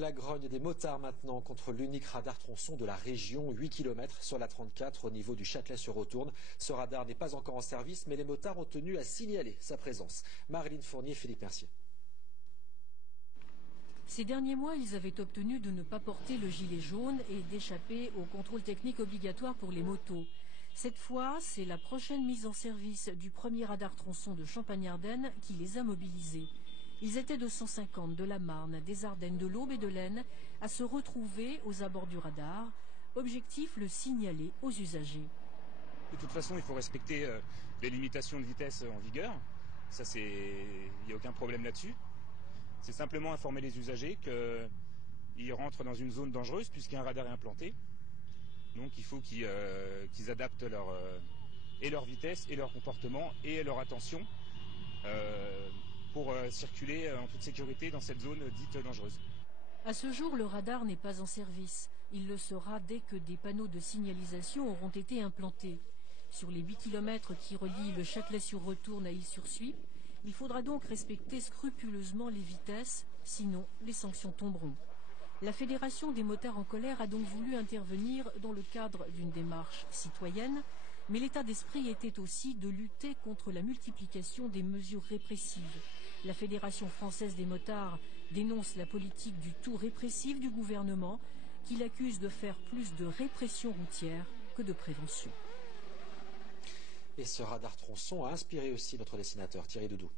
La grogne des motards maintenant contre l'unique radar tronçon de la région, 8 km sur la 34 au niveau du Châtelet-sur-Retourne. Ce radar n'est pas encore en service, mais les motards ont tenu à signaler sa présence. Marilyn Fournier, Philippe Mercier. Ces derniers mois, ils avaient obtenu de ne pas porter le gilet jaune et d'échapper au contrôle technique obligatoire pour les motos. Cette fois, c'est la prochaine mise en service du premier radar tronçon de Champagne-Ardenne qui les a mobilisés. Ils étaient 250 de la Marne, des Ardennes, de l'Aube et de l'Aisne à se retrouver aux abords du radar. Objectif, le signaler aux usagers. De toute façon, il faut respecter les limitations de vitesse en vigueur. Ça, il n'y a aucun problème là-dessus. C'est simplement informer les usagers qu'ils rentrent dans une zone dangereuse puisqu'un radar est implanté. Donc il faut qu'ils adaptent leur vitesse et leur comportement et leur attention pour circuler en toute sécurité dans cette zone dite dangereuse. À ce jour, le radar n'est pas en service. Il le sera dès que des panneaux de signalisation auront été implantés. Sur les 8 km qui relient le Châtelet-sur-Retourne à Is-sur-Suippe, il faudra donc respecter scrupuleusement les vitesses, sinon les sanctions tomberont. La Fédération des motards en colère a donc voulu intervenir dans le cadre d'une démarche citoyenne, mais l'état d'esprit était aussi de lutter contre la multiplication des mesures répressives. La Fédération française des motards dénonce la politique du tout répressif du gouvernement, qui l'accuse de faire plus de répression routière que de prévention. Et ce radar tronçon a inspiré aussi notre dessinateur Thierry Doudou.